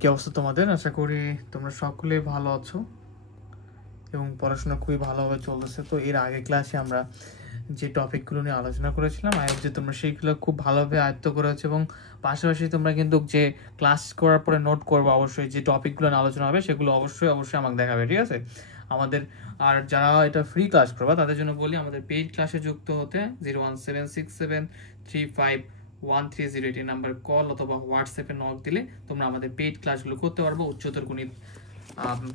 কি অবস্থা তোমাদের? আশা করি তোমরা সকলেই ভালো আছো এবং পড়াশোনা খুবই ভালোভাবে চলতেছে। তো এর আগে ক্লাসে আমরা যে টপিকগুলো নিয়ে আলোচনা করেছিলাম, যে তোমরা সেইগুলো খুব ভালোভাবে আয়ত্ত করেছো এবং পাশাপাশি তোমরা কিন্তু যে ক্লাস করার পরে নোট করবো, অবশ্যই যে টপিকগুলো নিয়ে আলোচনা হবে সেগুলো অবশ্যই আমাকে দেখাবে, ঠিক আছে? আমাদের আর যারা এটা ফ্রি ক্লাস করবা তাদের জন্য বলি, আমাদের পেইড ক্লাসে যুক্ত হতে 01767351308 নাম্বার কল অথবা হোয়াটসঅ্যাপে নক দিলে তোমরা আমাদের পেইড ক্লাসগুলো করতে পারবো। উচ্চতর গণিত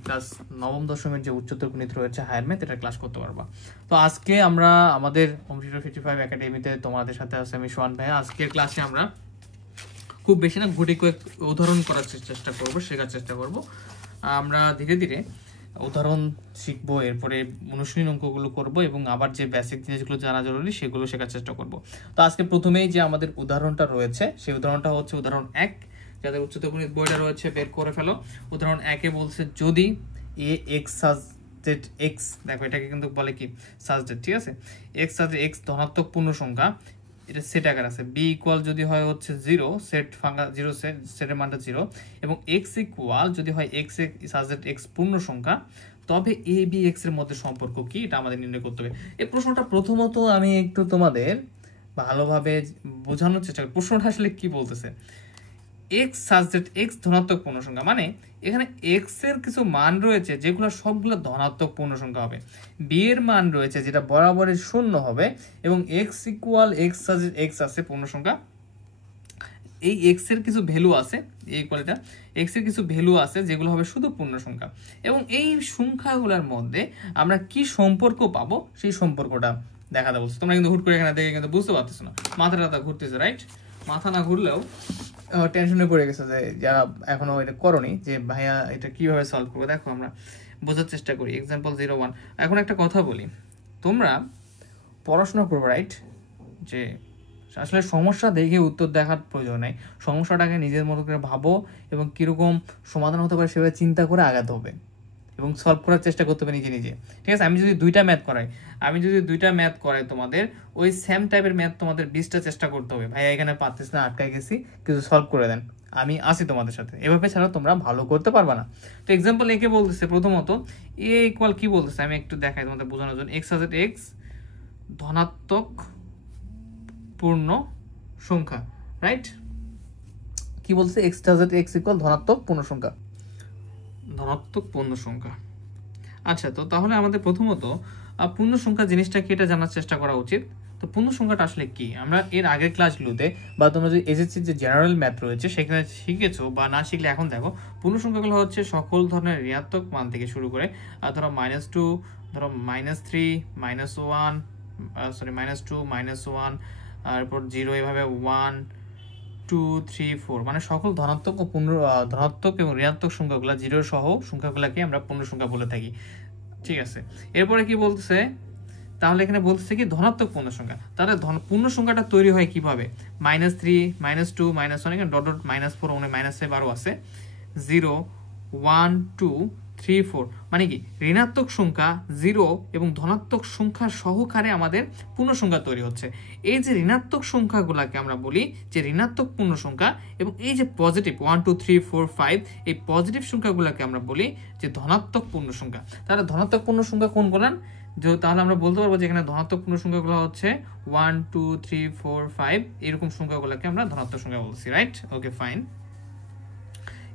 ক্লাস নবম দশমের যে উচ্চতর গণিত রয়েছে হায়ার ম্যাথ, এটা ক্লাস করতে পারবা। তো আজকে আমরা আমাদের কম্পিউটার 55 একাডেমিতে তোমাদের সাথে আছে আমি সোহান ভাই। আজকের ক্লাসে আমরা খুব বেশি না, ঘুটি কয়েক উদাহরণ করার চেষ্টা করব, শেখার চেষ্টা করব। আমরা ধীরে ধীরে উদাহরণ শিখবো, এরপরে অনুশীলনী অঙ্কগুলো করব এবং আবার যে বেসিক জিনিসগুলো জানা জরুরি সেগুলো শেখার চেষ্টা করব। তো আজকে প্রথমেই যে আমাদের উদাহরণটা রয়েছে সেই উদাহরণটা হচ্ছে উদাহরণ 1। যাদের উচ্চতর গণিত বইটা রয়েছে বের করে ফেলো। উদাহরণ 1-এ বলছে যদি এ এক্স সাজেড এক্স, দেখো এটাকে কিন্তু বলে কি সাজেড, ঠিক আছে? এক্স সাজেড এক্স ধনাত্মক পূর্ণ সংখ্যা, এটা সেট আকার আছে। বি ইকুয়াল যদি হয় হচ্ছে 0, সেট ফাঁকা 0, সেটের মানটা 0, এবং এক্স ইকুয়াল যদি হয় এক্স সাজেড এক্স পূর্ণ সংখ্যা, তবে এ বি এক্স এর মধ্যে সম্পর্ক কি, এটা আমাদের নির্ণয় করতে হবে। এই প্রশ্নটা প্রথমত আমি একটু তোমাদের ভালোভাবে বোঝানোর চেষ্টা করি। প্রশ্নটা আসলে কি বলতেছে, এক্স সাজেড এক্স ধনাত্মক পূর্ণ সংখ্যা, মানে এখানে এক্স এর কিছু মান রয়েছে যেগুলো সবগুলো ধনাত্মক পূর্ণ সংখ্যা হবে, বি এর মান রয়েছে যেটা বরাবরই 0 হবে, এবং এক্স ইকুয়াল এক্স সাজেড এক্স আছে পূর্ণ সংখ্যা। এই এক্স এর কিছু ভ্যালু আছে, এই ইকুয়ালটা এক্স এর কিছু ভ্যালু আছে যেগুলো হবে শুধু পূর্ণ সংখ্যা, এবং এই সংখ্যাগুলোর মধ্যে আমরা কি সম্পর্ক পাবো সেই সম্পর্কটা দেখাতে বলছি। তোমরা কিন্তু হুট করে এখানে দেখে কিন্তু বুঝতে পারতেছো না, মাথাটা ঘুরতেছে, রাইট? মাথা না ঘুরলেও টেনশনে পড়ে গেছে যে যারা এখনো এটা করনি, যে ভাইয়া এটা কিভাবে সলভ করবো। দেখো আমরা বোঝার চেষ্টা করি। এক্সাম্পল 01। এখন একটা কথা বলি, তোমরা পড়াশোনা করবো, রাইট? যে আসলে সমস্যা দেখে উত্তর দেখার প্রয়োজন নেই, সমস্যাটাকে নিজের মতো করে ভাবো এবং কিরকম সমাধান হতে পারে সেভাবে চিন্তা করে আগাতে হবে এবং সলভ করার চেষ্টা করতে হবে নিজে নিজে, ঠিক আছে? আমি যদি দুইটা ম্যাথ করাই তোমাদের ওই সেম টাইপের ম্যাথ তোমাদের 20টা চেষ্টা করতে হবে। ভাইয়া এখানে পারতেছ না, আটকায় গেছি, কিছু সলভ করে দেন, আমি আসি তোমাদের সাথে। এভাবে ছাড়া তোমরা ভালো করতে পারবা না। তো এক্সাম্পল একে বলতেছে প্রথমত এ ইকুয়াল কি বলতেছে আমি একটু দেখাই তোমাদের বোঝানোর জন্য। এক্স সাজেড এক্স ধনাত্মক পূর্ণ সংখ্যা, রাইট? কি বলছে? এক্স সাজেড এক্স ইকুয়াল ধনাত্মক পূর্ণ সংখ্যা, ধনাত্মক পূর্ণ সংখ্যা। আচ্ছা, তো তাহলে আমাদের প্রথমত পূর্ণ সংখ্যা জিনিসটা কি এটা জানার চেষ্টা করা উচিত। তো পূর্ণ সংখ্যাটা আসলে কি, আমরা এর আগের ক্লাসগুলোতে বা তোমরা যে এসএসসির যে জেনারেল ম্যাথ রয়েছে সেখানে শিখেছো, বা না শিখলে এখন দেখো। পূর্ণ সংখ্যাগুলো হচ্ছে সকল ধরনের ঋণাত্মক মান থেকে শুরু করে ধরো -2, ধরো -3, -1, সরি -2, -1, তারপর 0, এভাবে 1, 2, 3, 4, মানে সকল ধনাত্মক ও ধনাত্মক এবং ঋণাত্মক সংখ্যাগুলো 0 সহ সংখ্যাগুলোকে আমরা পূর্ণ সংখ্যা বলে থাকি, ঠিক আছে? এরপরে কি বলতেছে, তাহলে এখানে বলতেছে কি ধনাত্মক পূর্ণ সংখ্যা। তাহলে পূর্ণ সংখ্যাটা তৈরি হয় কিভাবে? -3, -2, -1, এখানে ডট ডট -4, ওখানে -5 আরও আছে, 0, 1, 2, 3, 4, মানে কি ঋণাত্মক সংখ্যা 0 এবং ধনাত্মক সংখ্যা সহকারে আমাদের পূর্ণ সংখ্যা তৈরি হচ্ছে। এই যে ঋণাত্মক সংখ্যাগুলোকে আমরা বলি যে ঋণাত্মক পূর্ণ সংখ্যা, এবং এই যে পজিটিভ 1, 2, 3, 4, 5 এই পজিটিভ সংখ্যাগুলোকে আমরা বলি যে ধনাত্মক পূর্ণ সংখ্যা। তাহলে ধনাত্মক পূর্ণ সংখ্যা কোনগুলো? তাহলে আমরা বলতে পারবো যে এখানে ধনাত্মক পূর্ণ সংখ্যাগুলো হচ্ছে 1, 2, 3, 4, 5 এরকম সংখ্যাগুলোকে আমরা ধনাত্মক সংখ্যা বলছি, রাইট? ওকে, ফাইন।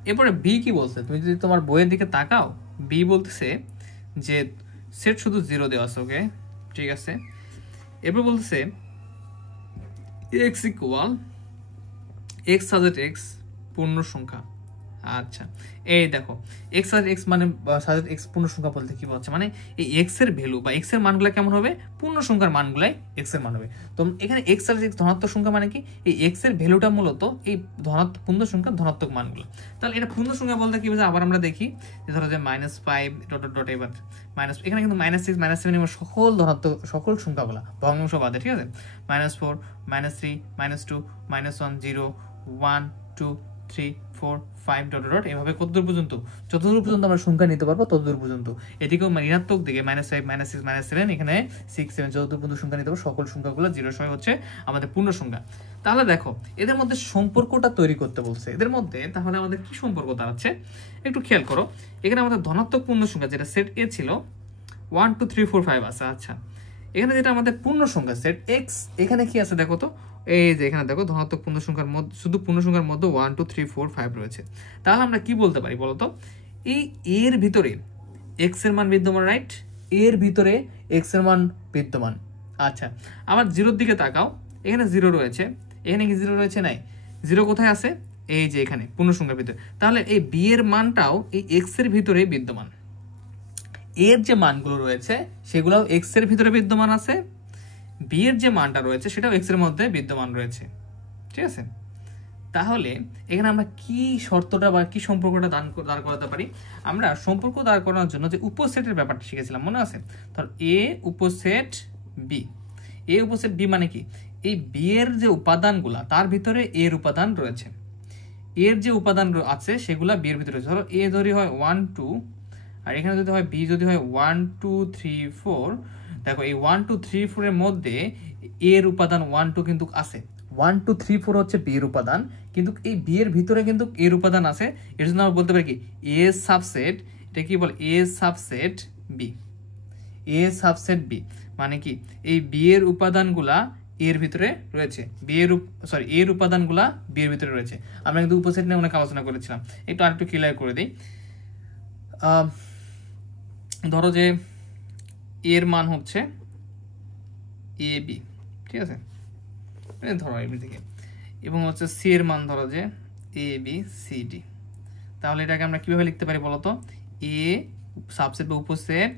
এরপরে বি কি বলছে, তুমি যদি তোমার বইয়ের দিকে তাকাও, বি বলতেছে যে সেট শুধু 0 দেওয়া আছে, ওকে, ঠিক আছে। এরপর বলতেছে এক্স ইকুয়াল এক্স সাজেড এক্স পূর্ণ সংখ্যা। আচ্ছা, এই দেখো এক্স সাজেড এক্স মানে সাজেড এক্স পূর্ণ সংখ্যা বলতে কি বলছে, মানে এই এক্স এর ভ্যালু বা এক্স এর মানগুলো কেমন হবে? পূর্ণ সংখ্যার মানগুলাই এক্স এর মান হবে। তো এখানে এক্স সাজেড এক্স ধনাত্মক সংখ্যা মানে কি, এই এক্স এর ভ্যালুটা মূলত এই ধনাত্মক পূর্ণ সংখ্যা ধনাত্মক মানগুলো। তাহলে এটা পূর্ণ সংখ্যা বলতে কি বোঝায়? আবার আমরা দেখি যে ধরো যে -5 ডট ডট ডট, এবার এখানে কিন্তু -6, -7 এবং সকল ধনাত্মক সকল সংখ্যাগুলো ভগ্নাংশ বাদে, ঠিক আছে? -4, -3, -2, -1, 0, 1, 2, 3 4 5 ডট ডট এভাবে কতদূর পর্যন্ত, যতদূর পর্যন্ত আমরা সংখ্যা নিতে পারবো ততদূর পর্যন্ত। এদিকেও ঋণাত্মক দিকে -5 -6 -7, এখানে 6 7 যতদূর পর্যন্ত সংখ্যা নিতে পারবো সকল সংখ্যাগুলো 0 সহ হচ্ছে আমাদের পূর্ণ সংখ্যা। তাহলে দেখো এদের মধ্যে সম্পর্কটা তৈরি করতে বলছে, এদের মধ্যে তাহলে আমাদের কি সম্পর্ক দাঁড়াচ্ছে একটু খেয়াল করো। এখানে আমাদের ধনাত্মক পূর্ণ সংখ্যা যেটা সেট এ ছিল 1 2 3 4 5 আছে। আচ্ছা এখানে যেটা আমাদের পূর্ণ সংখ্যা সেট এক্স, এখানে কি আছে দেখো তো, এই যে এখানে দেখো ধনাত্মক পূর্ণ সংখ্যার মধ্যে শুধু পূর্ণ সংখ্যার মধ্যে 1 2 3 4 5 রয়েছে। তাহলে আমরা কি বলতে পারি বলতো, এই এর ভিতরে এক্স এর মান বিদ্যমান, রাইট? এর ভিতরে এক্স এর মান বিদ্যমান। আচ্ছা আবার জিরোর দিকে তাকাও, এখানে জিরো রয়েছে, এখানে কি জিরো রয়েছে? নাই। জিরো কোথায় আছে? এই যে এখানে পূর্ণ সংখ্যার ভিতরে। তাহলে এই বি এর মানটাও এই এক্স এর ভিতরে বিদ্যমান। এর যে মানগুলো রয়েছে সেগুলোও এক্স এর ভিতরে বিদ্যমান আছে, বি এর যে মানটা রয়েছে সেটাও এক্স এর মধ্যে বিদ্যমান রয়েছে, ঠিক আছে? তাহলে এখানে আমরা কি শর্তটা বা কি সম্পর্কটা দাঁড় করাতে পারি? আমরা সম্পর্ক দাঁড় করানোর জন্য যে উপসেটের ব্যাপারটা শিখেছিলাম মনে আছে? ধর এ উপসেট বি, এ উপসেট বি মানে কি, এই বি এর যে উপাদানগুলা তার ভিতরে এর উপাদান রয়েছে, এর যে উপাদান আছে সেগুলা বি এর ভিতরে রয়েছে। ধরো এ যদি হয় 1 2 আর এখানে যদি হয় বি যদি হয় 1 2 3 4, দেখো এই 1 2 3 4 এর মধ্যে এর উপাদান 1 2 কিন্তু আছে, 1 2 3 4 হচ্ছে বি এর উপাদান, কিন্তু এই বি এর ভিতরে কিন্তু এর উপাদান আছে। এর জন্য আমরা বলতে পারি কি এ সাবসেট, এটা কি বল এ সাবসেট বি, এ সাবসেট বি মানে কি এই বি এর উপাদানগুলা এর ভিতরে রয়েছে, বি এর এর উপাদানগুলা বি এর ভিতরে রয়েছে। আমরা কিন্তু উপসেট নিয়ে অনেক আলোচনা করেছিলাম, একটু আরেকটু ক্লিয়ার করে দিই। ধরো যে এর মান হচ্ছে এ বি, ঠিক আছে? ধরো এবি থেকে, এবং হচ্ছে সি এর মান ধরো যে এ বি সি ডি। তাহলে এটাকে আমরা কিভাবে লিখতে পারি বলতো? এ সাবসেট বা উপসেট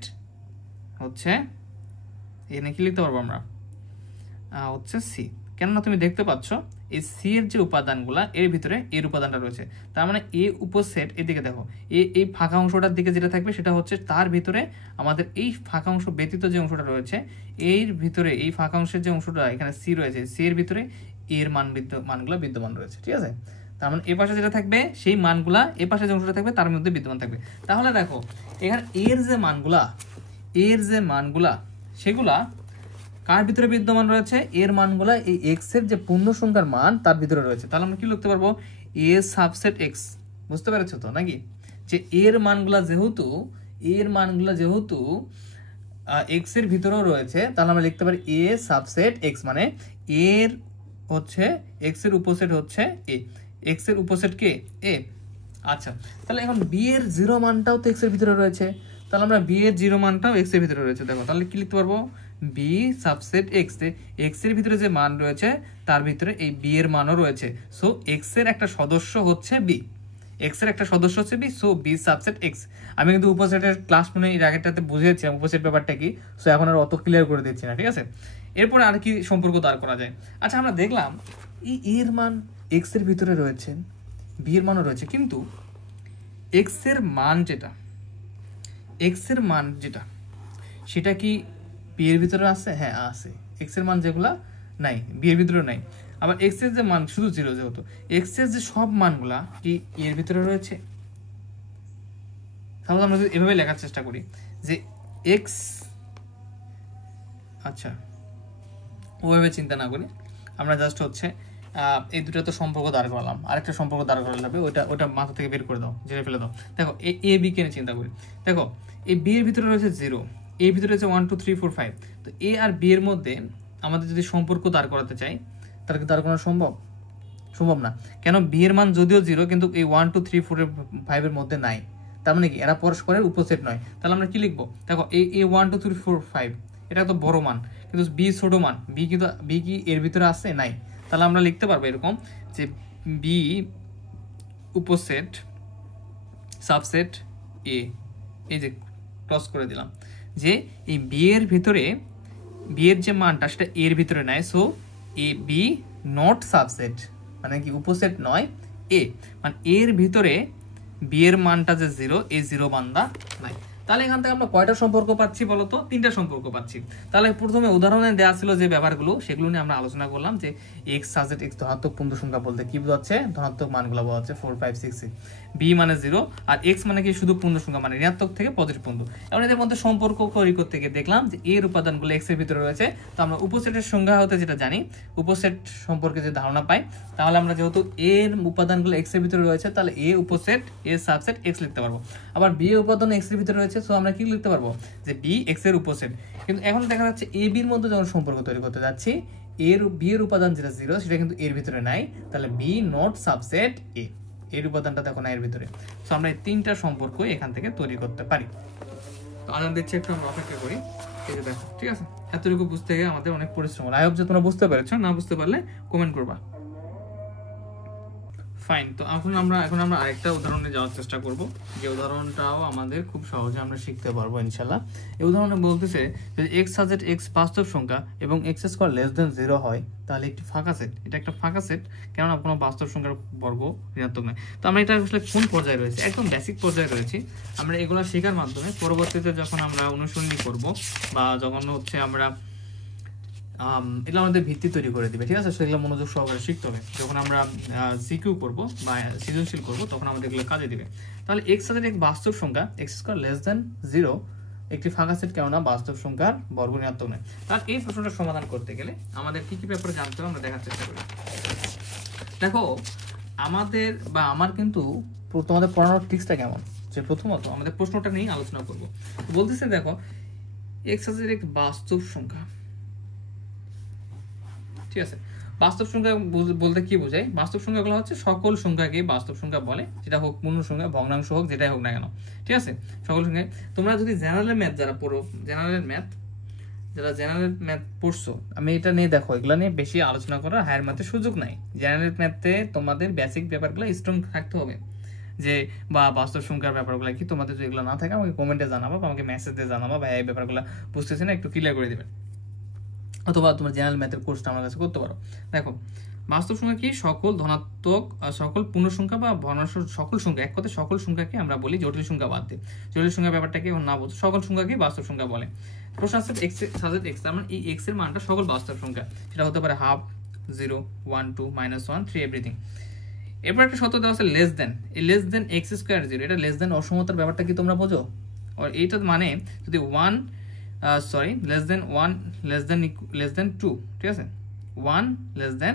হচ্ছে এখানে কি লিখতে পারবো আমরা হচ্ছে সি। কেননা তুমি দেখতে পাচ্ছ এই সি এর যে উপাদানগুলা এর ভিতরে এর উপাদানটা রয়েছে, তার মানে এ উপসেট এদিকে দেখো এই ফাঁকা অংশটার দিকে যেটা থাকবে সেটা হচ্ছে তার ভিতরে আমাদের এই ফাঁকা অংশ ব্যতীত যে অংশটা রয়েছে এর ভিতরে এই ফাঁকা অংশের যে অংশটা এখানে সি রয়েছে সি এর ভিতরে এর মানগুলো বিদ্যমান রয়েছে, ঠিক আছে? তার মানে এ পাশে যেটা থাকবে সেই মানগুলা এ পাশে যে অংশটা থাকবে তার মধ্যে বিদ্যমান থাকবে। তাহলে দেখো এখানে এর যে মানগুলা সেগুলা কার ভিতরে বিদ্যমান রয়েছে? এর মানগুলা এই এক্স এর যে পূর্ণ সংখ্যার মান তার ভিতরে রয়েছে। তাহলে আমরা কি লিখতে পারবো? এ সাবসেট এক্স। বুঝতে পেরেছো তো নাকি? যে এর মানগুলা যেহেতু এক্স এর ভিতরেও রয়েছে তাহলে আমরা লিখতে পারি এ সাবসেট এক্স, মানে এর হচ্ছে এক্স এর উপসেট হচ্ছে এ, এক্স এর উপসেট কে? এ। আচ্ছা তাহলে এখন বি এর জিরো মানটাও তো এক্স এর ভিতরে রয়েছে, তাহলে আমরা বি এর জিরো মানটাও এক্স এর ভিতরে রয়েছে। দেখো তাহলে কি লিখতে পারবো? বি সাবসেট এক্স, এক্স এর ভিতরে যে মান রয়েছে তার ভিতরে এই বি এর মানও রয়েছে। সো এক্স এর একটা সদস্য হচ্ছে B, so B subset X. আমি কিন্তু উপসেটের ক্লাস মানে এর আগেরটাতে বুঝিয়েছিলাম উপসেট ব্যাপারটা কি, সো এখন আর অত ক্লিয়ার করে দিচ্ছি না, ঠিক আছে? এরপরে আর কি সম্পর্ক দাঁড় করা যায়? আচ্ছা আমরা দেখলাম এই এর মান এক্স এর ভিতরে রয়েছে, বি এর মানও রয়েছে, কিন্তু এক্স এর মান যেটা সেটা কি বি এর ভিতরে আছে? হ্যাঁ আছে। এক্স এর মান যেগুলা নাই বি এর ভিতরে নাই। আবার এক্স এর যে মান শুধু জিরো, যেহেতু এক্স এর যে সব মানগুলা কি এর ভিতরে রয়েছে। তাহলে আমরা যদি এভাবে লেখার চেষ্টা করি যে এক্স, আচ্ছা ওভাবে চিন্তা না করি, আমরা জাস্ট হচ্ছে এই দুটো তো সম্পর্ক দাঁড় করালাম, আরেকটা সম্পর্ক দাঁড় করালে হবে, ওটা মাথা থেকে বের করে দাও, জেনে ফেলে দাও। দেখো এ বি কে চিন্তা করি, দেখো এই বি এর ভিতরে রয়েছে 0, এর ভিতরে রয়েছে 1 2 3 4 5। তো এ আর বি এর মধ্যে আমাদের যদি সম্পর্ক দাঁড় করাতে চাই তাহলে কি দাঁড় করানো সম্ভব না। কেন? বি এর মান যদিও 0 কিন্তু এই 1 2 3 4 5 এর মধ্যে নাই, তার মানে কি এরা পরস্পরের উপসেট নয়। তাহলে আমরা কি লিখবো? দেখো এই 1 2 3 4 5 এটা তো বড় মান, কিন্তু বি ছোট মান, বি কি এর ভিতরে আছে? নাই। তাহলে আমরা লিখতে পারবো এরকম যে বি উপসেট সাবসেট এ, এই যে ক্রস করে দিলাম যে এই বি এর ভিতরে বি এর যে মানটা সেটা এর ভিতরে নাই, so A B not subset, মানে কি উপসেট নয় এ, মানে এর ভিতরে বি এর মানটা যে 0, এই 0 বান্দা নাই। তাহলে এখান থেকে আমরা কয়টা সম্পর্ক পাচ্ছি বলতো? 3টা সম্পর্ক পাচ্ছি। তাহলে প্রথমে উদাহরণে দেওয়া ছিল যে ব্যাপারগুলো, সেগুলো নিয়ে আমরা আলোচনা করলাম যে x সাজেট x ধনাত্মক পূর্ণ সংখ্যা বলতে কি বোঝাচ্ছে? ধনাত্মক মানগুলো বোঝাচ্ছে 4 5 6 6, b মানে 0, আর x মানে কি? শুধু পূর্ণ সংখ্যা, মানে ঋণাত্মক থেকে পজিটিভ পর্যন্ত। এখন এদের মধ্যে সম্পর্ক তৈরি করতে গিয়ে দেখলাম যে এর উপাদানগুলো x এর ভিতরে রয়েছে। তো আমরা উপসেটের সংজ্ঞা হতে যেটা জানি, উপসেট সম্পর্কে যে ধারণা পাই, তাহলে আমরা যেহেতু এর উপাদানগুলো x এর ভিতরে রয়েছে, তাহলে a উপসেট a সাবসেট x লিখতে পারবো। আবার b এর উপাদান x এর ভিতরে রয়েছে, সো আমরা কি লিখতে পারবো? যে b x এর উপসেট। কিন্তু এখন দেখা যাচ্ছে a b এর মধ্যে যখন সম্পর্ক তৈরি করতে যাচ্ছি, b এর উপাদান যেটা 0 সেটা কিন্তু এর ভিতরে নাই, তাহলে b নট সাবসেট a, এর উপাদানটা দেখো না এর ভিতরে। সো আমরা এই 3টা সম্পর্ক এখান থেকে তৈরি করতে পারি। তো আজান দিচ্ছি, একটু আমরা অপেক্ষা করি। এই যে দেখো, ঠিক আছে, এতটুকু বুঝতে গিয়ে আমাদের অনেক পরিশ্রম হলো। আই হোপ যে তোমরা বুঝতে পেরেছো, না বুঝতে পারলে কমেন্ট করবা। ফাইন। তো এখন আমরা আরেকটা উদাহরণে যাওয়ার চেষ্টা করব, যে উদাহরণটাও আমাদের খুব সহজে আমরা শিখতে পারবো ইনশাআল্লাহ। এই উদাহরণে বলতেছে যদি x সাজেট x বাস্তব সংখ্যা এবং x স্কয়ার লেস দেন 0 হয়, তাহলে একটি ফাঁকা সেট। এটা একটা ফাঁকা সেট, কেননা কোনো বাস্তব সংখ্যার বর্গ ঋণাত্মক নয়। তো আমরা এটা আসলে কোন পর্যায়ে রয়েছে? একদম বেসিক পর্যায়ে রয়েছি। আমরা এগুলো শেখার মাধ্যমে পরবর্তীতে যখন আমরা অনুসরণ করব, বা যখন হচ্ছে আমরা এগুলো আমাদের ভিত্তি তৈরি করে দিবে, ঠিক আছে? সেগুলো মনোযোগ সহকারে শিখতে হবে। যখন আমরা সিকিউ করবো বা সৃজনশীল করবো, তখন আমাদের এগুলো কাজে দিবে। তাহলে x সাজেট x বাস্তব সংখ্যা x স্কয়ার লেস দেন 0 একটি ফাঁকা সেট, কেননা বাস্তব সংখ্যার বর্গ ঋণাত্মক নয়। তাহলে এই প্রশ্নটা সমাধান করতে গেলে আমাদের কি কি ব্যাপারে জানতে হবে আমরা দেখার চেষ্টা করি। দেখো, আমাদের বা আমার কিন্তু তোমাদের পড়ানোর ট্রিক্সটা কেমন, যে প্রথমত আমাদের প্রশ্নটা নিয়ে আলোচনা করব। বলতেছে দেখো, x সাজেট x বাস্তব সংখ্যা, ঠিক আছে? বাস্তব সংখ্যা বলতে কি বোঝায়? বাস্তব সংখ্যাগুলো হচ্ছে সকল সংখ্যাকে বাস্তব সংখ্যা বলে, যেটা হোক পূর্ণ সংখ্যা, ভগ্নাংশ হোক, যেটাই হোক না কেন, ঠিক আছে? সকল সংখ্যা। তোমরা যদি জেনারেল ম্যাথ যারা পড়ো, জেনারেল ম্যাথ পড়ছো, আমি এটা নিয়ে দেখো, এগুলো নিয়ে বেশি আলোচনা করার হায়ার ম্যাথে সুযোগ নাই। জেনারেল ম্যাথে তোমাদের বেসিক ব্যাপারগুলো স্ট্রং থাকতে হবে, যে বা বাস্তব সংখ্যার ব্যাপারগুলো কি। তোমাদের যদি এগুলো না থাকে আমাকে কমেন্টে জানাবা, বা আমাকে মেসেজ দিয়ে জানাবা, ভাই এই ব্যাপারগুলো বুঝতেছি না, একটু ক্লিয়ার করে দেবেন। অথবা তোমার জেনারেল ম্যাথের কোর্সটা আমার কাছে করতে পারো। দেখো, বাস্তব সংখ্যা কি? সকল ধনাত্মক, সকল পূর্ণ সংখ্যা বা ভগ্নাংশ, সকল সংখ্যা, এক কথায় সকল সংখ্যাকে আমরা বলি, জটিল সংখ্যা বাদ দিয়ে। জটিল সংখ্যা ব্যাপারটাকে না বলতো, সকল সংখ্যাকে বাস্তব সংখ্যা বলে। প্রশ্ন আছে x সাজেট x, তার মানে এই x এর মানটা সকল বাস্তব সংখ্যা, সেটা হতে পারে 1/2, 0, 1, 2, -1, 3, এভরিথিং। এরপর একটা শর্ত দেওয়া আছে লেস দেন। এই লেস দেন x স্কয়ার 0, এটা লেস দেন অসমতার ব্যাপারটা কি তোমরা বোঝো? আর এইটা মানে যদি 1 লেস দেন 1 লেস দেন 2, ঠিক আছে? 1 লেস দেন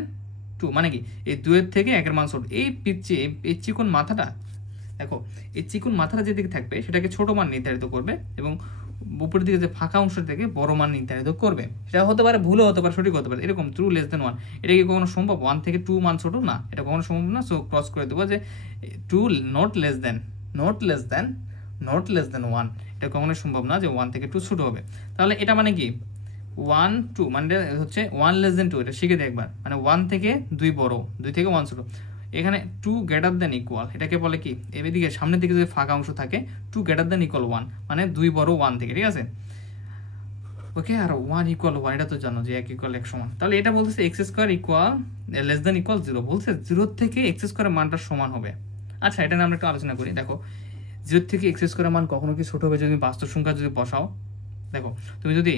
2 মানে কি? এই 2 এর থেকে 1 এর মান ছোট। এই পিচ্ছে এই চিকন মাথাটা, দেখো এই চিকন মাথাটা যেদিকে থাকবে সেটাকে ছোট মান নির্ধারিত করবে, এবং উপরের দিকে যে ফাঁকা অংশ থেকে বড় মান নির্ধারিত করবে। সেটা হতে পারে ভুলও হতে পারে, সঠিক হতে পারে। এরকম 2 লেস দেন 1, এটা কি কখনো সম্ভব? 1 থেকে 2 মান ছোট না, এটা কখনো সম্ভব না। সো ক্রস করে দেবো যে 2 নট লেস দেন 1, এটা কখনোই সম্ভব না যে 1 থেকে 2 ছোট হবে। তাহলে এটা মানে কি? 1 2 মানে হচ্ছে 1 লেস দেন 2, এটা শিখে দেখবার, মানে 1 থেকে 2 বড়, 2 থেকে 1 ছোট। এখানে 2 গ্রেটার দেন ইকুয়াল, এটাকে বলে কি? এদিকে সামনের দিকে যদি ফাঁকা অংশ থাকে, 2 গ্রেটার দেন ইকুয়াল 1, মানে 2 বড় 1 থেকে, ঠিক আছে? ওকে, আর 1 ইকুয়াল 1, এটা তো জানো যে 1 ইকুয়াল 1 সমান। তাহলে এটা বলতেছে x square equal less than equal 0, বলছে 0 থেকে x স্কয়ারের মানটা সমান হবে। আচ্ছা, এটা নিয়ে আমরা একটু আলোচনা করি। দেখো, 0 থেকে x স্কয়ারের মান কখনো কি ছোট হবে যদি বাস্তব সংখ্যা যদি বসাও? দেখো, তুমি যদি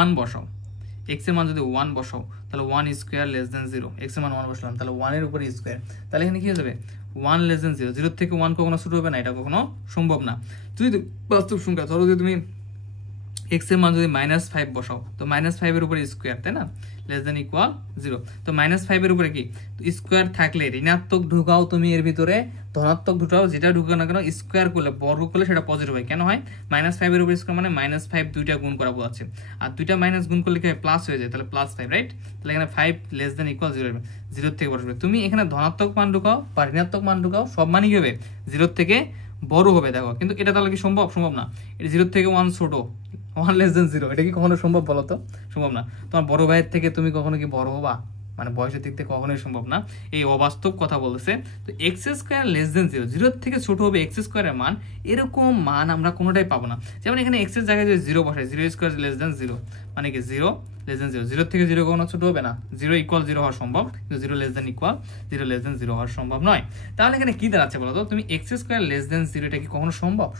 1 বসাও, x এর মান যদি 1 বসাও, তাহলে 1 স্কয়ার লেস দেন 0, x এর মান 1 বসালাম, তাহলে 1 এর উপরে স্কয়ার, তাহলে এখানে কি হয়ে যাবে? 1 লেস দেন 0, 0 থেকে 1 কখনো ছোট হবে না, এটা কখনো সম্ভব না। যদি বাস্তব সংখ্যা, ধরো যদি তুমি x এর মান যদি -5 বসাও, তো -5 এর উপরে স্কয়ার, তাই না? লেস দেন ইকুয়াল 0, তো -5 এর উপরে কি? তো স্কয়ার থাকলে ঋণাত্মক ঢুকাও তুমি এর ভিতরে, ধনাত্মক ঢুকাও, যেটা ঢুকাও না কেন, স্কয়ার করলে, বর্গ করলে সেটা পজিটিভ হয়। কেন হয়? -5 এর উপরে স্কয়ার মানে -5 দুইটা গুণ করা বোঝাচ্ছে, আর দুইটা মাইনাস গুণ করলে কি হয়? প্লাস হয়ে যায়, তাহলে +5, রাইট? তাহলে এখানে 5 লেস দেন ইকুয়াল 0, 0 থেকে বসবে। তুমি এখানে ধনাত্মক মান ঢুকাও বা ঋণাত্মক মান ঢুকাও, সব মানই কি হবে? 0 থেকে বড় হবে। দেখো, কিন্তু এটা তাহলে কি সম্ভব? সম্ভব না। এটা 0 থেকে 1 ছোট, 1 লেস দেন 0, এটা কি কখনো সম্ভব? বলো তো, সম্ভব না। তোমার বড় ভাইয়ের থেকে তুমি কখনো কি বড় হবা? মানে বয়সের দিক থেকে কখনোই সম্ভব না, এই অবাস্তব কথা বলতেছে। তো এক্স স্কোয়ার লেস দেন 0, 0 থেকে ছোট হবে এক্স স্কোয়ারের মান, এরকম মান আমরা কোনোটাই পাবো না। যেমন এখানে এক্স এর জায়গায় যদি 0 বসায়, 0 স্কোয়ার লেস দেন 0, মানে কি 0 লেস দেন 0, 0 থেকে 0 কখনো ছোট হবে না, 0 ইকুয়াল 0 হওয়া সম্ভব, কিন্তু 0 less than equal 0 less than 0 হওয়া সম্ভব নয়। তাহলে এখানে কি দাঁড়াচ্ছে বলতো, তুমি এক্স স্কোয়ার লেস দেন 0 এটা কি কখনো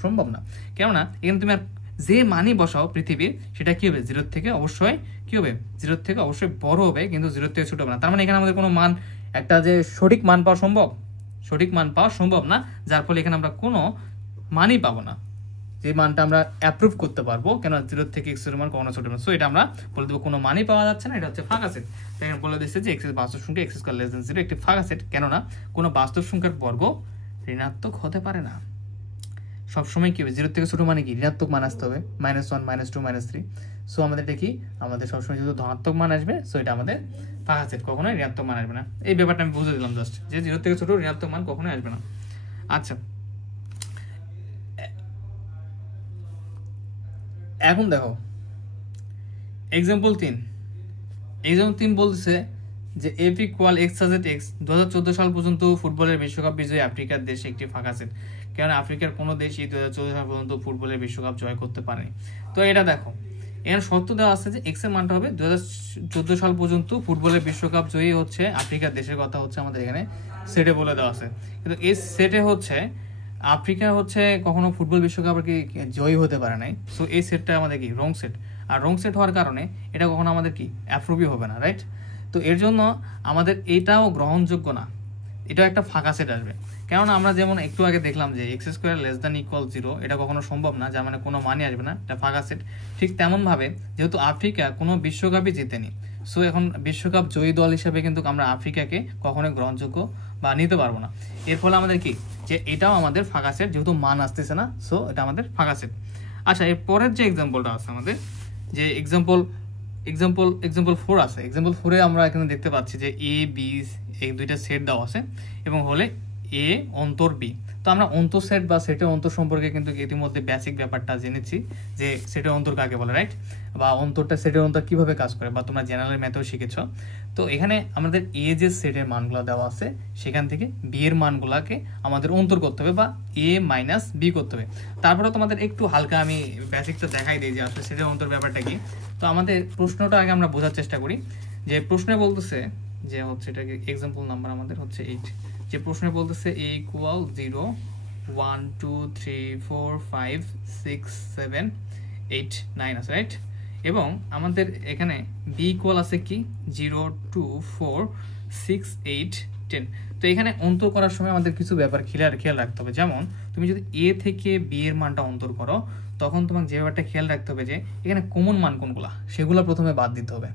সম্ভব না। কেননা এখানে তুমি আর যে মানই বসাও পৃথিবীর, সেটা কি হবে 0 থেকে অবশ্যই কি হবে, 0 থেকে অবশ্যই বড় হবে, কিন্তু 0 থেকে ছোট হবে না। তার মানে এখানে আমাদের কোনো মান একটা যে সঠিক মান পাওয়া সম্ভব না, যার ফলে এখানে আমরা কোনো মানই পাবো না যে মানটা আমরা অ্যাপ্রুভ করতে পারবো, কেন 0 থেকে x এর মান কখনো ছোট না। সো এটা আমরা বলে দেবো কোনো মানই পাওয়া যাচ্ছে না, এটা হচ্ছে ফাঁকা সেট। এখানে বলে দিচ্ছে যে x এর বাস্তব সংখ্যা x স্কয়ার লেস দেন 0 একটি ফাঁকা সেট, কেননা কোনো বাস্তব সংখ্যার বর্গ ঋণাত্মক হতে পারে না। সবসময় কি হবে, 0 থেকে ছোট মানে কি ঋণাত্মক মান আসতে হবে, -1 -2 -3। সো আমাদের এটা কি, আমাদের সবসময় যেহেতু ধনাত্মক মান আসবে, সো এটা আমাদের ফাঁকা সেট, কখনোই ঋণাত্মক মান আসবে না। এই ব্যাপারটা আমি বুঝে দিলাম জাস্ট, যে 0 থেকে ছোট ঋণাত্মক মান কখনোই আসবে না। আচ্ছা, এখন দেখো এক্সাম্পল 3 বলছে যে এফ ইকুয়াল এক্স সাজেট এক্স 2014 সাল পর্যন্ত ফুটবলের বিশ্বকাপ বিজয়ী আফ্রিকার দেশে একটি ফাঁকা সেট, কারণ আফ্রিকার কোনো দেশই 2014 সাল পর্যন্ত ফুটবলের বিশ্বকাপ জয় করতে পারেনি। তো এটা দেখো, এখানে শর্ত দেওয়া আছে যে এক্স এর মানটা হবে 2014 সাল পর্যন্ত ফুটবলের বিশ্বকাপ জয়ী হচ্ছে আফ্রিকার দেশের কথা হচ্ছে আমাদের এখানে সেটে বলে দেওয়া আছে, কিন্তু এই সেটে হচ্ছে আফ্রিকা হচ্ছে কখনো ফুটবল বিশ্বকাপ আর কি জয়ী হতে পারে নাই। সো এই সেটটা আমাদের কি রং সেট, আর রং সেট হওয়ার কারণে এটা কখনো আমাদের কি অ্যাপ্রুভই হবে না, রাইট। তো এর জন্য আমাদের এটাও গ্রহণযোগ্য না, এটাও একটা ফাঁকা সেট আসবে। কেননা আমরা যেমন একটু আগে দেখলাম যে x square less than equal 0 এটা কখনো সম্ভব না, যার মানে কোনো মানই আসবে না, এটা ফাঁকা সেট। ঠিক তেমনভাবে যেহেতু আফ্রিকা কোনো বিশ্বকাপই জিতেনি, সো এখন বিশ্বকাপ জয়ী দল হিসেবে কিন্তু আমরা আফ্রিকাকে কখনোই গ্রহণযোগ্য বা নিতে পারবো না। এর ফলে আমাদের কি, যে এটাও আমাদের ফাঁকা সেট, যেহেতু মান আসতেছে না, সো এটা আমাদের ফাঁকা সেট। আচ্ছা, এর পরের যে এক্সাম্পলটা আছে আমাদের, যে এক্সাম্পল 4 আছে, এক্সাম্পল 4 এ আমরা এখানে দেখতে পাচ্ছি যে এ বি এই দুইটা সেট দেওয়া আছে এবং হলে এ অন্তর বি। তো আমরা অন্তর সেট বা সেটের অন্তর সম্পর্কে কিন্তু ইতিমধ্যে বেসিক ব্যাপারটা জেনেছি, যে সেটের অন্তর কাকে বলে, রাইট, বা অন্তরটা সেটের অন্তর কিভাবে কাজ করে, বা তোমরা জেনারেল ম্যাথেও শিখেছো। তো এখানে আমাদের এ যে সেটের মানগুলো দেওয়া আছে, সেখান থেকে বি এর মানগুলোকে আমাদের অন্তর করতে হবে বা এ মাইনাস বি করতে হবে। তারপরে তোমাদের একটু হালকা আমি বেসিকটা দেখাই দিই যে আসলে সেটের অন্তর ব্যাপারটা কি। তো আমাদের প্রশ্নটা আগে আমরা বোঝার চেষ্টা করি, যে প্রশ্নে বলতেছে যে হচ্ছে এটাকে এক্সাম্পল নাম্বার আমাদের হচ্ছে 8, যে প্রশ্নে বলতেছে a ইকুয়াল 0 1 2 3 4 5 6 7 8 9 আছে, রাইট। এবং আমাদের এখানে b ইকুয়াল আছে কি 0 2 4 6 8 10। তো এখানে অন্তর করার সময় আমাদের কিছু ব্যাপার খেয়াল রাখতে হবে। যেমন তুমি যদি a থেকে b এর মানটা অন্তর করো, তখন তোমাকে যে ব্যাপারটা খেয়াল রাখতে হবে যে এখানে কমন মান কোনগুলা, সেগুলো প্রথমে বাদ দিতে হবে।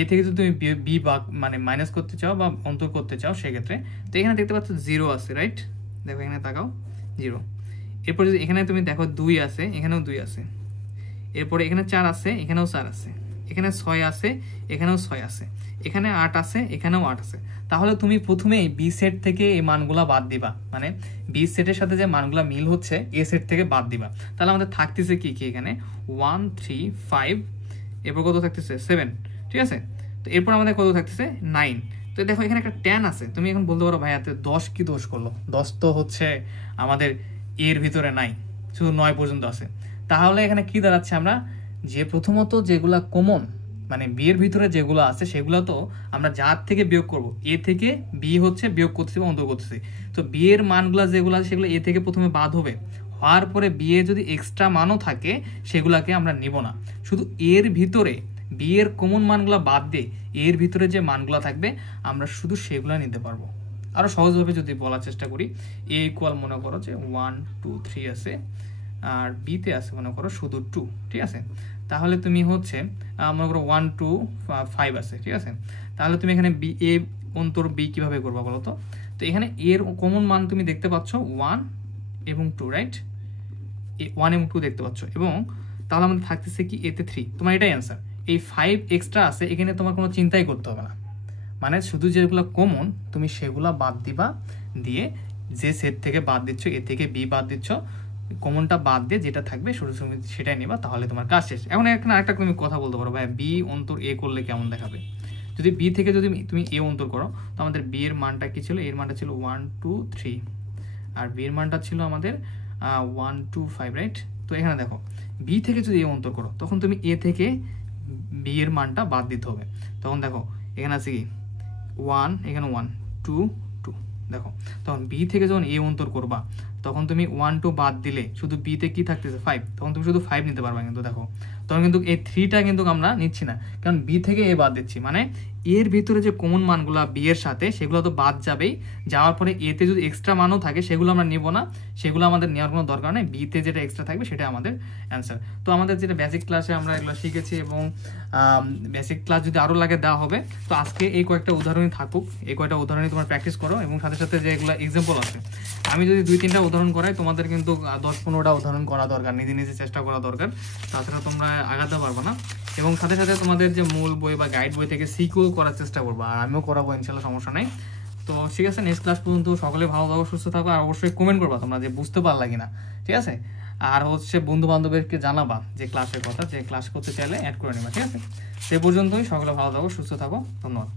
এ থেকে যদি তুমি বি মানে মাইনাস করতে চাও বা অন্তর করতে চাও সেক্ষেত্রে, তো এখানে দেখতে পাচ্ছ 0 আছে, রাইট, দেখো এখানে তাকাও 0। এরপর যদি এখানে তুমি দেখো 2 আছে, এখানেও 2 আছে, এরপরে এখানে 4 আছে, এখানেও 4 আছে, এখানে 6 আছে, এখানেও 6 আছে, এখানে 8 আছে, এখানেও 8 আছে। তাহলে তুমি প্রথমেই বি সেট থেকে এই মানগুলা বাদ দিবা, মানে বি সেটের সাথে যে মানগুলা মিল হচ্ছে এ সেট থেকে বাদ দিবা। তাহলে আমাদের থাকতেছে কি কি এখানে 1 3 5, এরপর কত থাকতেছে 7, ঠিক আছে। তো এরপর আমাদের কত থাকতেছে 9। তো দেখো এখানে একটা 10 আছে, তুমি এখন বলতে পারো ভাই এতে 10 কি দোষ করলো, 10 তো হচ্ছে আমাদের এর ভিতরে নাই, শুধু 9 পর্যন্ত আছে। তাহলে এখানে কি দাঁড়াচ্ছে, আমরা যে প্রথমত যেগুলা কমন মানে বি এর ভিতরে যেগুলো আছে সেগুলো তো আমরা যার থেকে বিয়োগ করব, এ থেকে বি হচ্ছে বিয়োগ করতেছি বা অন্তর করতেছি। তো বি এর মানগুলো যেগুলো আছে সেগুলো এ থেকে প্রথমে বাদ হবে, হওয়ার পরে বি এর যদি এক্সট্রা মানও থাকে সেগুলাকে আমরা নিব না, শুধু এর ভিতরে বি এর কমন মানগুলো বাদ দিয়ে এর ভিতরে যে মানগুলো থাকবে আমরা শুধু সেগুলো নিতে পারবো। আরো সহজভাবে যদি বলার চেষ্টা করি, এ ইকুয়াল মনে করো যে 1 2 3 আছে, আর বিতে আছে মনে করো শুধু 2, ঠিক আছে। তাহলে তুমি হচ্ছে মনে করো 1 2 5 আছে, ঠিক আছে। তাহলে তুমি এখানে বি এ অন্তর বি কিভাবে করবা বলো তো। তো এখানে এর কমন মান তুমি দেখতে পাচ্ছ 1 এবং 2, রাইট, 1 এবং 2 দেখতে পাচ্ছ, এবং তাহলে আমাদের থাকতেছে কি এতে 3, তোমার এটাই অ্যান্সার। এই 5 এক্সট্রা আছে, এখানে তোমার কোনো চিন্তাই করতে হবে না, মানে শুধু যেগুলো কমন তুমি সেগুলা বাদ দিবা, দিয়ে যে সেট থেকে বাদ দিচ্ছ এ থেকে বি বাদ দিচ্ছ, কমনটা বাদ দিয়ে যেটা থাকবে শুধু তুমি সেটাই নিবা, তাহলে তোমার কাজ শেষ। এখন এখানে আরেকটা তুমি কথা বলতে পারো, ভাই বি অন্তর এ করলে কেমন দেখাবে। যদি বি থেকে যদি তুমি এ অন্তর করো, তো আমাদের বি এর মানটা কি ছিল, এর মানটা ছিল 1 2 3, আর বি এর মানটা ছিল আমাদের 1 2 5, রাইট? তো এখানে দেখো বি থেকে যদি এ অন্তর করো, তখন তুমি এ থেকে বি এর মানটা বাদ দিতে হবে। তখন দেখো এখানে আছে কি 1, এখানে 1 2 2, দেখো তখন বি থেকে যখন এ অন্তর করবা, তখন তুমি 1 2 বাদ দিলে শুধু বি তে কি থাকতেছে 5, তখন তুমি শুধু 5 নিতে পারবা। কিন্তু দেখো তখন কিন্তু এই 3টা কিন্তু আমরা নিচ্ছি না, কারণ বি থেকে এ বাদ দিচ্ছি, মানে এর ভিতরে যে কমন মানগুলো বি এর সাথে সেগুলো তো বাদ যাবেই, যাওয়ার পরে এতে যদি এক্সট্রা মানও থাকে সেগুলো আমরা নেব না, সেগুলো আমাদের নেওয়ার কোনো দরকার নেই, বিতে যেটা এক্সট্রা থাকবে সেটা আমাদের অ্যান্সার। তো আমাদের যেটা বেসিক ক্লাসে আমরা এগুলো শিখেছি, এবং বেসিক ক্লাস যদি আরও লাগে দেওয়া হবে। তো আজকে এই কয়েকটা উদাহরণই থাকুক, এই কয়েকটা উদাহরণই তোমার প্র্যাকটিস করো, এবং সাথে সাথে যে এগুলো এক্সাম্পল আছে, আমি যদি 2-3টা উদাহরণ করাই, তোমাদের কিন্তু 10-15টা উদাহরণ করা দরকার, নিজে নিজে চেষ্টা করা দরকার, তাছাড়া তোমরা আগাতে পারবে না। এবং সাথে সাথে তোমাদের যে মূল বই বা গাইড বই থেকে সিকিউ করার চেষ্টা করবো, আর আমিও করাবো ইনশাল্লাহ, সমস্যা নেই। তো ঠিক আছে, নেক্সট ক্লাস পর্যন্ত সকলে ভালো থাকো, সুস্থ থাকো, আর অবশ্যই কমেন্ট করবা তোমরা যে বুঝতে পারলা কিনা, ঠিক আছে? আর হচ্ছে বন্ধু বান্ধবদেরকে জানাবা যে ক্লাসের কথা, যে ক্লাস করতে চাইলে অ্যাড করে নেবা, ঠিক আছে? সে পর্যন্তই, সকলে ভালো থাকো, সুস্থ থাকো, ধন্যবাদ।